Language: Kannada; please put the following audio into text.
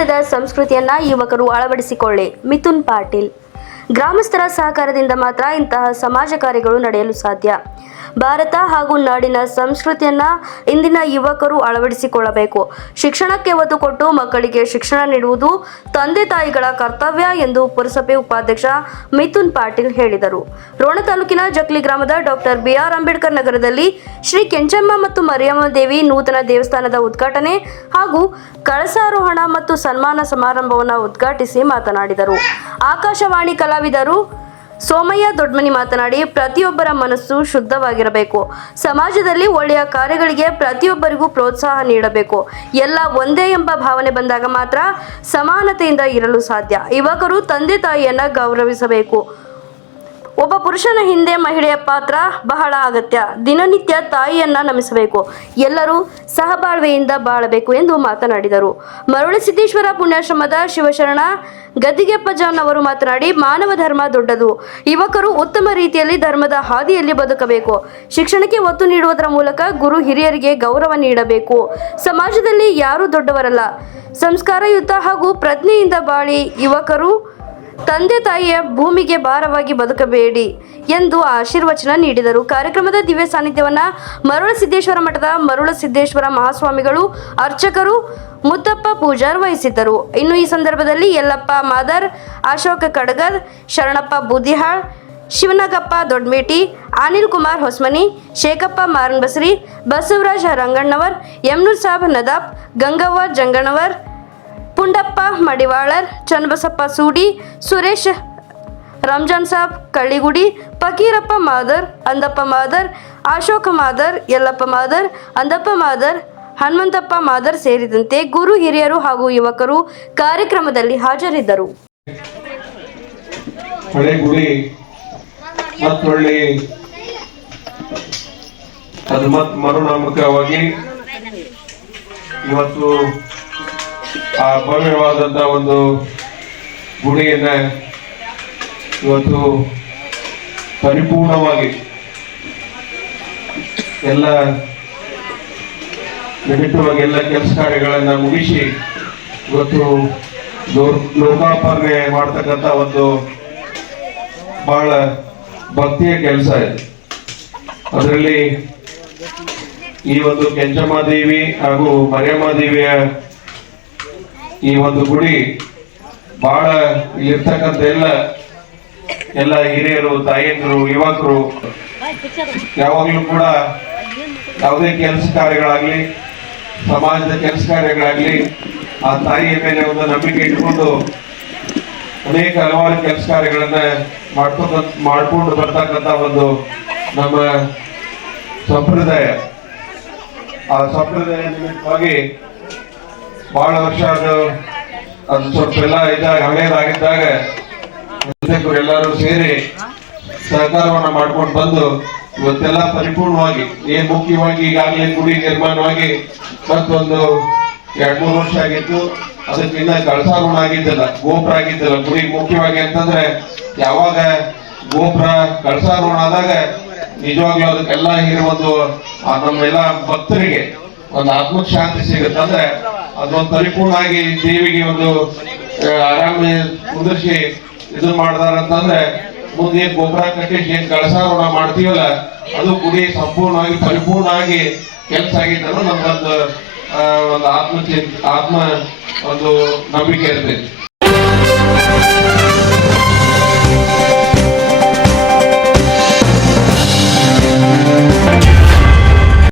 ಭಾರತದ ಸಂಸ್ಕೃತಿಯನ್ನ ಯುವಕರು ಅಳವಡಿಸಿಕೊಳ್ಳಿ. ಮಿಥುನ್ ಪಾಟೀಲ್. ಗ್ರಾಮಸ್ಥರ ಸಹಕಾರದಿಂದ ಮಾತ್ರ ಇಂತಹ ಸಮಾಜ ಕಾರ್ಯಗಳು ನಡೆಯಲು ಸಾಧ್ಯ. ಭಾರತ ಹಾಗೂ ನಾಡಿನ ಸಂಸ್ಕೃತಿಯನ್ನ ಇಂದಿನ ಯುವಕರು ಅಳವಡಿಸಿಕೊಳ್ಳಬೇಕು. ಶಿಕ್ಷಣಕ್ಕೆ ಒತ್ತು ಕೊಟ್ಟು ಮಕ್ಕಳಿಗೆ ಶಿಕ್ಷಣ ನೀಡುವುದು ತಂದೆ ತಾಯಿಗಳ ಕರ್ತವ್ಯ ಎಂದು ಪುರಸಭೆ ಉಪಾಧ್ಯಕ್ಷ ಮಿಥುನ್ ಪಾಟೀಲ್ ಹೇಳಿದರು. ರೋಣ ತಾಲೂಕಿನ ಜಕ್ಲಿ ಗ್ರಾಮದ ಡಾಕ್ಟರ್ ಬಿಆರ್ ಅಂಬೇಡ್ಕರ್ ನಗರದಲ್ಲಿ ಶ್ರೀ ಕೆಂಚಮ್ಮ ಮತ್ತು ಮರಿಯಮ್ಮ ದೇವಿ ನೂತನ ದೇವಸ್ಥಾನದ ಉದ್ಘಾಟನೆ ಹಾಗೂ ಕಳಸಾರೋಹಣ ಮತ್ತು ಸನ್ಮಾನ ಸಮಾರಂಭವನ್ನು ಉದ್ಘಾಟಿಸಿ ಮಾತನಾಡಿದರು. ಆಕಾಶವಾಣಿ ಕಲಾವಿದರು ಸೋಮಯ್ಯ ದೊಡ್ಮನಿ ಮಾತನಾಡಿ, ಪ್ರತಿಯೊಬ್ಬರ ಮನಸ್ಸು ಶುದ್ಧವಾಗಿರಬೇಕು. ಸಮಾಜದಲ್ಲಿ ಒಳ್ಳೆಯ ಕಾರ್ಯಗಳಿಗೆ ಪ್ರತಿಯೊಬ್ಬರಿಗೂ ಪ್ರೋತ್ಸಾಹ ನೀಡಬೇಕು. ಎಲ್ಲ ಒಂದೇ ಎಂಬ ಭಾವನೆ ಬಂದಾಗ ಮಾತ್ರ ಸಮಾನತೆಯಿಂದ ಇರಲು ಸಾಧ್ಯ. ಯುವಕರು ತಂದೆ ತಾಯಿಯನ್ನ ಗೌರವಿಸಬೇಕು. ಒಬ್ಬ ಪುರುಷನ ಹಿಂದೆ ಮಹಿಳೆಯ ಪಾತ್ರ ಬಹಳ ಅಗತ್ಯ. ದಿನನಿತ್ಯ ತಾಯಿಯನ್ನ ನಮಿಸಬೇಕು. ಎಲ್ಲರೂ ಸಹಬಾಳ್ವೆಯಿಂದ ಬಾಳಬೇಕು ಎಂದು ಮಾತನಾಡಿದರು. ಮರುಳಸಿದ್ದೇಶ್ವರ ಪುಣ್ಯಾಶ್ರಮದ ಶಿವಶರಣ ಗದ್ದಿಗೆಪ್ಪಜಾನ್ ಅವರು ಮಾತನಾಡಿ, ಮಾನವ ಧರ್ಮ ದೊಡ್ಡದು. ಯುವಕರು ಉತ್ತಮ ರೀತಿಯಲ್ಲಿ ಧರ್ಮದ ಹಾದಿಯಲ್ಲಿ ಬದುಕಬೇಕು. ಶಿಕ್ಷಣಕ್ಕೆ ಒತ್ತು ನೀಡುವುದರ ಮೂಲಕ ಗುರು ಹಿರಿಯರಿಗೆ ಗೌರವ ನೀಡಬೇಕು. ಸಮಾಜದಲ್ಲಿ ಯಾರೂ ದೊಡ್ಡವರಲ್ಲ. ಸಂಸ್ಕಾರಯುತ ಹಾಗೂ ಪ್ರಜ್ಞೆಯಿಂದ ಬಾಳಿ ಯುವಕರು ತಂದೆ ತಾಯಿಯ ಭೂಮಿಗೆ ಭಾರವಾಗಿ ಬದುಕಬೇಡಿ ಎಂದು ಆಶೀರ್ವಚನ ನೀಡಿದರು. ಕಾರ್ಯಕ್ರಮದ ದಿವ್ಯ ಸಾನ್ನಿಧ್ಯವನ್ನು ಮರುಳ ಸಿದ್ದೇಶ್ವರ ಮಠದ ಮರುಳ ಸಿದ್ದೇಶ್ವರ ಮಹಾಸ್ವಾಮಿಗಳು, ಅರ್ಚಕರು, ಮುತ್ತಪ್ಪ ಪೂಜಾರ್ ವಹಿಸಿದ್ದರು. ಇನ್ನು ಈ ಸಂದರ್ಭದಲ್ಲಿ ಯಲ್ಲಪ್ಪ ಮಾದರ್, ಅಶೋಕ ಕಡಗದ್, ಶರಣಪ್ಪ ಬೂದಿಹಾಳ್, ಶಿವನಗಪ್ಪ ದೊಡ್ಮೇಟಿ ಅನಿಲ್ ಕುಮಾರ್ ಹೊಸ್ಮನಿ, ಶೇಖಪ್ಪ ಮಾರನ್ಬಸ್ರಿ, ಬಸವರಾಜ ರಂಗಣ್ಣವರ್ ಯಮ್ನೂರ್ ಸಾಬ್ ನದಾಬ್, ಗಂಗವ್ವ ಜಂಗಣ್ಣವರ್ ಪುಂಡಪ್ಪ ಮಡಿವಾಳರ್, ಚನ್ನಬಸಪ್ಪ ಸೂಡಿ, ಸುರೇಶ್, ರಂಜಾನ್ ಸಾಬ್, ಕಳ್ಳಿಗುಡಿ, ಫಕೀರಪ್ಪ ಮಾದರ್, ಅಂದಪ್ಪ ಮಾದರ್, ಅಶೋಕ ಮಾದರ್, ಯಲ್ಲಪ್ಪ ಮಾದರ್, ಅಂದಪ್ಪ ಮಾದರ್, ಹನುಮಂತಪ್ಪ ಮಾದರ್ ಸೇರಿದಂತೆ ಗುರು ಹಿರಿಯರು ಹಾಗೂ ಯುವಕರು ಕಾರ್ಯಕ್ರಮದಲ್ಲಿ ಹಾಜರಿದ್ದರು. ಇವತ್ತು ಆ ಭವ್ಯವಾದಂತ ಒಂದು ಗುಡಿಯನ್ನ ಇವತ್ತು ಪರಿಪೂರ್ಣವಾಗಿ ಎಲ್ಲ ನಿಮಿತ್ತವಾಗಿ ಎಲ್ಲ ಕೆಲಸ ಕಾರ್ಯಗಳನ್ನ ಮುಗಿಸಿ ಇವತ್ತು ಲೋಕಾರ್ಪಣೆ ಮಾಡ್ತಕ್ಕಂಥ ಒಂದು ಬಹಳ ಭಕ್ತಿಯ ಕೆಲಸ ಇದೆ. ಅದರಲ್ಲಿ ಈ ಒಂದು ಕೆಂಚಮ್ಮ ದೇವಿ ಹಾಗೂ ಮರಿಯಮ್ಮ ದೇವಿಯ ಈ ಒಂದು ಗುಡಿ ಬಹಳ ಇರ್ತಕ್ಕಂಥ ಎಲ್ಲ ಎಲ್ಲ ಹಿರಿಯರು, ತಾಯಂದಿರು, ಯುವಕರು, ಯಾವಾಗಲೂ ಕೂಡ ಯಾವುದೇ ಕೆಲಸ ಕಾರ್ಯಗಳಾಗಲಿ, ಸಮಾಜದ ಕೆಲಸ ಕಾರ್ಯಗಳಾಗಲಿ, ಆ ತಾಯಿಯ ಮೇಲೆ ಒಂದು ನಂಬಿಕೆ ಇಟ್ಕೊಂಡು ಅನೇಕ ಹಲವಾರು ಕೆಲಸ ಕಾರ್ಯಗಳನ್ನ ಮಾಡ್ಕೊಂಡು ಮಾಡ್ಕೊಂಡು ಬರ್ತಕ್ಕಂಥ ಒಂದು ನಮ್ಮ ಸಂಪ್ರದಾಯ. ಆ ಸಂಪ್ರದಾಯ ನಿಮಿತ್ತವಾಗಿ ಬಹಳ ವರ್ಷ ಅದು ಅದು ಸ್ವಲ್ಪ ಎಲ್ಲ ಇದ್ದಾಗ ಹಳೆಯದಾಗಿದ್ದಾಗ ಎಲ್ಲರೂ ಸೇರಿ ಸಹಕಾರವನ್ನ ಮಾಡ್ಕೊಂಡು ಬಂದು ಇವತ್ತೆಲ್ಲ ಪರಿಪೂರ್ಣವಾಗಿ ಏನ್ ಮುಖ್ಯವಾಗಿ ಈಗಾಗಲೇ ಗುಡಿ ನಿರ್ಮಾಣವಾಗಿ ಮತ್ತೊಂದು ಎರಡ್ ಮೂರು ವರ್ಷ ಆಗಿತ್ತು. ಅದಕ್ಕಿಂತ ಕಳಸಾರೋಣ ಆಗಿದ್ದಿಲ್ಲ, ಗೋಪುರ ಆಗಿದ್ದಿಲ್ಲ ಗುಡಿ. ಮುಖ್ಯವಾಗಿ ಅಂತಂದ್ರೆ ಯಾವಾಗ ಗೋಪುರ ಕಳಸಾರೋಣ ಆದಾಗ ನಿಜವಾಗ್ಲೂ ಅದಕ್ಕೆಲ್ಲ ಇರುವುದು ಆ ನಮ್ಮೆಲ್ಲ ಭಕ್ತರಿಗೆ ಒಂದು ಆತ್ಮಕ್ ಶಾಂತಿ ಸಿಗುತ್ತೆ. ಅಂದ್ರೆ ಅದೊಂದು ಪರಿಪೂರ್ಣ ಆಗಿ ದೇವಿಗೆ ಒಂದು ಆರಾಮ ಕುಂದರ್ಸಿ ಇದು ಮಾಡ್ದಾರ ಅಂತಂದ್ರೆ, ಮುಂದೆ ಗೊಬ್ಬರ ಕಟ್ಟಿಸಿ ಏನ್ ಕಳಸಾರೋಣ ಮಾಡ್ತೀವಲ್ಲ, ಅದು ಗುಡಿ ಸಂಪೂರ್ಣವಾಗಿ ಪರಿಪೂರ್ಣವಾಗಿ ಕೆಲಸ ಆಗಿದ್ದ ನಮ್ಗೊಂದು ಒಂದು ಆತ್ಮ ಆತ್ಮ ಒಂದು ನಂಬಿಕೆ ಇರ್ತೈತಿ.